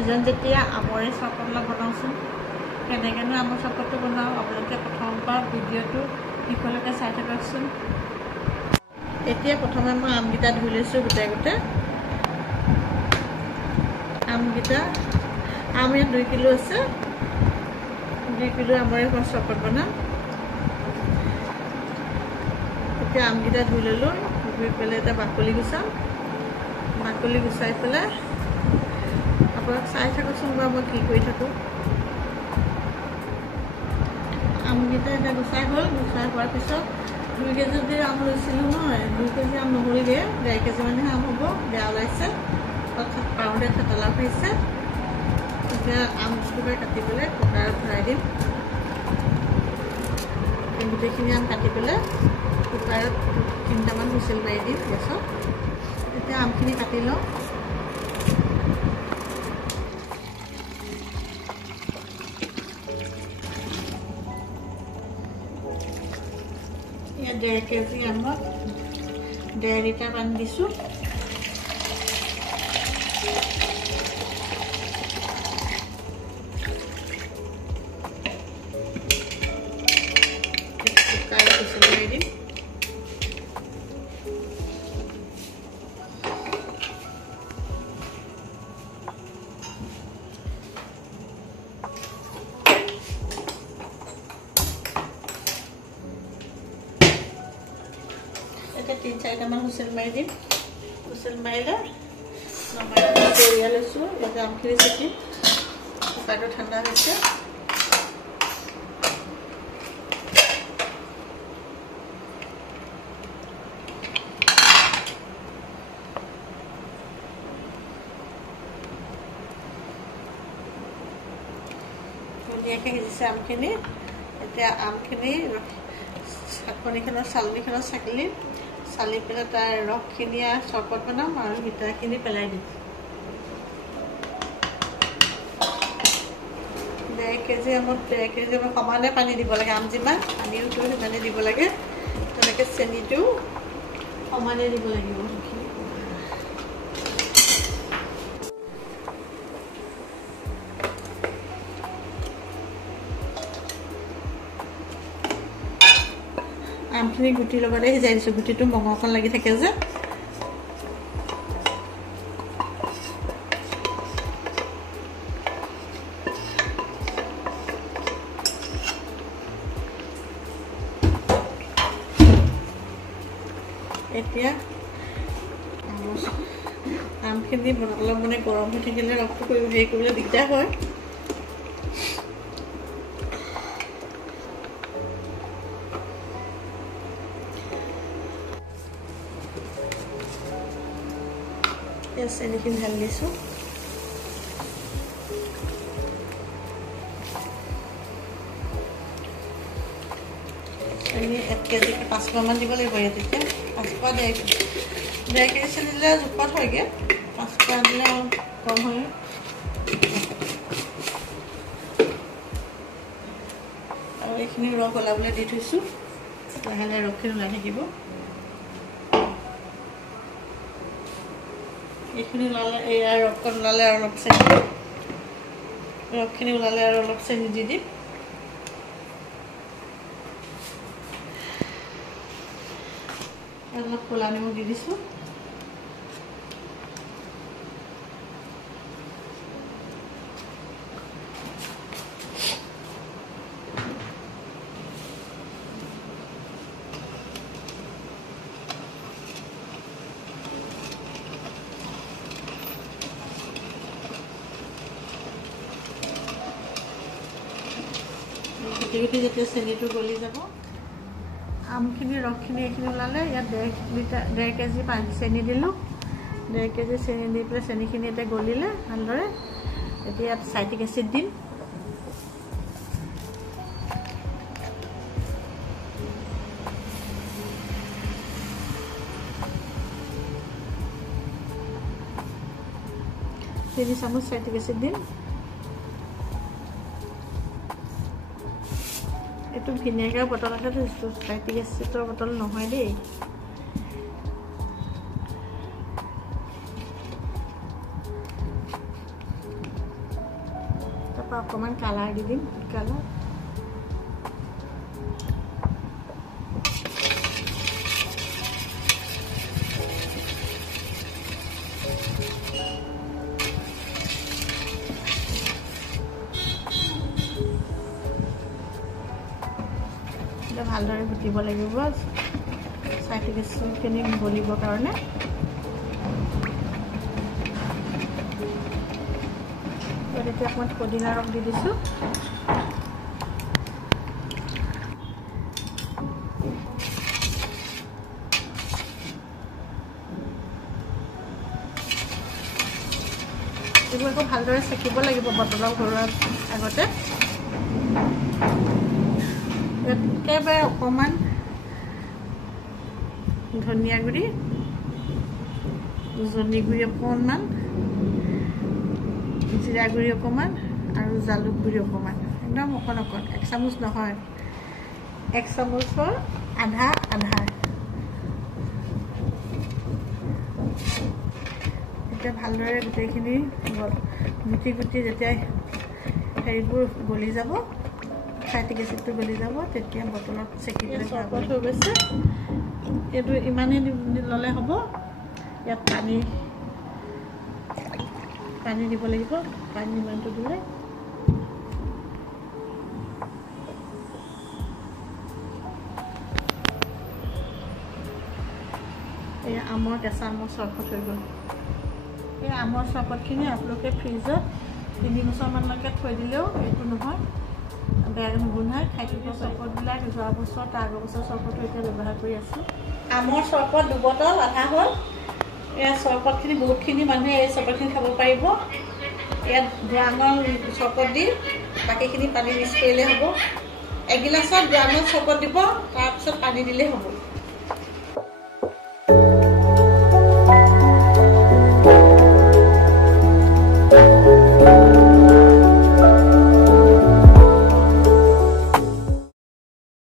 সিজন যেতিয়া আমৰে চৰবত বনাওঁচোন কেনেকৈনো আমৰ চৰবতটো বনাওঁ আপোনালোকে প্ৰথমৰ পৰা ভিডিঅ'টো শেষলৈকে চাই থাককচোন। এতিয়া প্ৰথমে মই আমকেইটা ধুই লৈছোঁ গোটেই আমকেইটা আম ইয়াত 2 কিলো আছে 2 কিলো আমৰে মই চৰবত বনাম। এতিয়া আমকেইটা ধুই ল'লোঁ ধুই পেলাই এটা বাকলি গুচাম বাকলি গুচাই পেলাই আপোনাক চাই থাককচোন বাৰু মই কি কৰি থাকোঁ। আমকেইটা এতিয়া গুচাই হ'ল গুচাই হোৱাৰ পিছত 2 কেজি যদি আম লৈছিলোঁ নহয় 2 কেজি আম নহ'লগৈ 1.5 কেজি মানেহে আম হ'ব বেয়া ওলাইছে অৰ্থাৎ পাউডে থেতেলা হৈছে। এতিয়া আম দুটুকুৰা কাটি পেলাই কুকাৰত ভৰাই দিম গোটেইখিনি আম কাটি পেলাই কুকাৰত 3টামান হুইচেল মাৰি দিম গেছত। এতিয়া আমখিনি কাটি লওঁ ইয়াত 1.5 কেজি আমত 1.5 লিটাৰ পানী দিছোঁ। এতিয়া 3-4টামান হুইচেল মাৰি দিম হুইচেল মাৰিলে নমাই উলিয়াই লৈছোঁ। এতিয়া আমখিনি চেকিম কুকাৰটো ঠাণ্ডা হৈছে। ধুনীয়াকৈ সিজিছে আমখিনি। এতিয়া আমখিনি চাকনিখনৰ চালনীখনত চালি পেলাই তাৰ ৰসখিনি চৰবত বনাম আৰু ভিতৰখিনি পেলাই দিম। 1.5 কেজি আমত 1.5 কেজি আমত সমানে পানী দিব লাগে আম যিমান পানীওটো সিমানে দিব লাগে তেনেকৈ চেনিটোও সমানে দিব লাগিব। আমখিনি গুটিৰ লগতে সিজাই দিছোঁ গুটিটো মঙহখন লাগি থাকে যে। এতিয়া আমখিনি অলপ মানে গৰম হৈ থাকিলে ৰসটো হেৰি কৰিবলৈ দিগদাৰ হয়। চেনিখিনি ঢালি দিছোঁ চেনি 1 কেজি 5 পোৱামান দিব লাগিব ইয়াত। এতিয়া 5 পোৱা 1.5 কেজি চেনি দিলে জোখত হয়গৈ 5 পোৱা দিলে কম হয়। আৰু এইখিনি ৰস ওলাবলৈ দি থৈছোঁ লাহে লাহে ৰসখিনি ওলাই থাকিব। এইখিনি ওলালে এয়া ৰসকণ ওলালে আৰু অলপ চেনি ৰসখিনি ওলালে আৰু অলপ চেনি দি দিম। অলপ ক'লা নিমখ দি দিছোঁ। গুটি যেতিয়া চেনিটো গলি যাব আমখিনি ৰসখিনি এইখিনি ওলালে ইয়াত 1.5 কেজি চেনি দিলোঁ 1.5 কেজি চেনি দি পেলাই চেনিখিনি এতিয়া গলিলে ভালদৰে। এতিয়া ইয়াত চাইট্ৰিক এচিড দিম তিনি চামুচ চাইট্ৰিক এচিড দিম। এইটো ভিনেগাৰ বটল এটা থৈছোঁ চাইট্ৰিক এচিডৰ বটল নহয় দেই। তাৰপৰা অকণমান কালাৰ দি দিম, ফুড কালাৰ। ভালদৰে গুটিব লাগিব চাইট্ৰিক এচিডখিনি গলিবৰ কাৰণে। এতিয়া অকণমান পদিনা ৰস দি দিছোঁ। এইবোৰ আকৌ ভালদৰে চেকিব লাগিব বটলত ভৰোৱাৰ আগতে। একেবাৰে অকণমান ধনিয়া গুড়ি, জনি গুড়ি অকণমান, জিৰা গুড়ি অকণমান আৰু জালুক গুড়ি অকণমান, একদম অকণ অকণ, 1 চামুচ নহয়, 1 চামুচৰ আধা আধা। এতিয়া ভালদৰে গোটেইখিনি গুটি গুটি যেতিয়া হেৰিবোৰ গলি যাব, চাইট্ৰিক এচিডটো গলি যাব, তেতিয়া বটলত চেকি পেলাই চৰবত হৈ গৈছে। এইটো ইমানেই ল'লে হ'ব। ইয়াত পানী দিব লাগিব, পানী ইমানটো দিলে এয়া আমৰ কেঁচা আমৰ চৰবত হৈ গ'ল। এই আমৰ চৰবতখিনি আপোনালোকে ফ্ৰিজত 3 বছৰমানলৈকে থৈ দিলেও এইটো নহয়, বেয়া নুগুন্ধায়। খাই থকা চৰবতবিলাক যোৱা বছৰ তাৰ আগৰ বছৰ চৰবতটো এতিয়া ব্যৱহাৰ কৰি আছোঁ। আমৰ চৰবত 2 বটল আধা হ'ল। এয়া চৰবতখিনি বহুতখিনি মানুহে এই চৰবতখিনি খাব পাৰিব। ইয়াত গুৱানৰ চৰবত দি বাকীখিনি পানী মিক্স কৰিলে হ'ব। 1 গিলাচত গুৱানৰ চৰবত দিব, তাৰপিছত পানী দিলেই হ'ব।